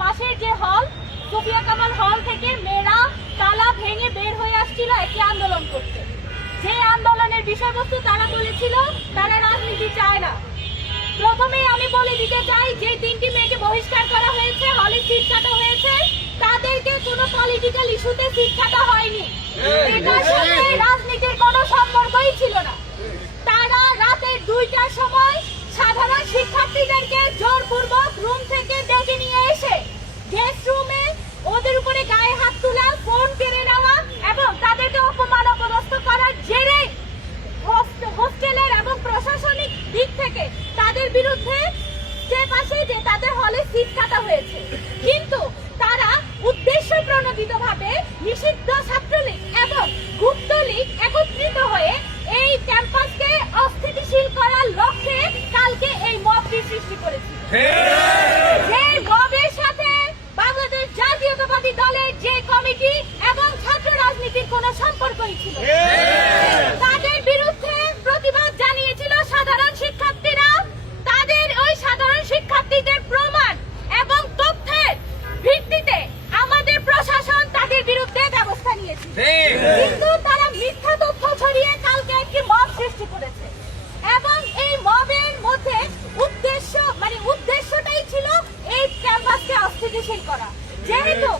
পাশের যে হল সুফিয়া কামাল হল থেকে মেয়েরা তালা ভেঙে বের হয়ে আসছিল একটি আন্দোলন করতে। যে আন্দোলনের বিষয়বস্তু তারা বলেছিল তারা রাজনীতি চায় না। প্রথমেই আমি বলে দিতে চাই, যে 3টি মেয়েকে বহিষ্কার করা হয়েছে, হলে সিট কাটা হয়েছে, তাদেরকে কোনো পলিটিক্যাল ইস্যুতে সিট কাটা হয়নি। এটার সাথে রাজনীতির কোনো সম্পর্কই ছিল না। তারা রাতের 2টার সময় সাধারণ শিক্ষার্থীদেরকে জোরপূর্বক রুম থেকে ডেকে নিয়ে এসে গেস্ট রুমে ওদের উপরে গায়ে হাত তোলা, ফোন কেড়ে নেওয়া এবং তাদেরকে অপমান অপদস্থ করার জেরে হোস্টেলের এবং প্রশাসনিক দিক থেকে তাদের বিরুদ্ধে স্টেপ আসে যে তাদের হলে সিট কাটা হয়েছে। কিন্তু তারা উদ্দেশ্য প্রণোদিতভাবে নিষিদ্ধ ছাত্রলীগ এবং গুপ্তলীগ একত্রিত হয়ে এই ক্যাম্পাসকে অস্থিতিশীল করার লক্ষ্যে কালকে এই মবটি সৃষ্টি করেছে। যে মবের সাথে বাংলাদেশ জাতীয়তাবাদী দলের যে কমিটি এবং ছাত্র রাজনীতির কোনো সম্পর্কই ছিল। তাদের বিরুদ্ধে প্রতিবাদ জানিয়েছিল সাধারণ শিক্ষার্থীরা। তাদের ওই সাধারণ শিক্ষার্থীদের প্রমাণ এবং তথ্যের ভিত্তিতে আমাদের প্রশাসন তাদের বিরুদ্ধে ব্যবস্থা নিয়েছে। কিন্তু তারা মিথ্যা তথ্য ছড়িয়ে কালকে একটি মব সৃষ্টি করেছে এবং এই মবের মধ্যে উদ্দেশ্যটাই ছিল এই ক্যাম্পাসকে অস্থিতিশীল করা। যেহেতু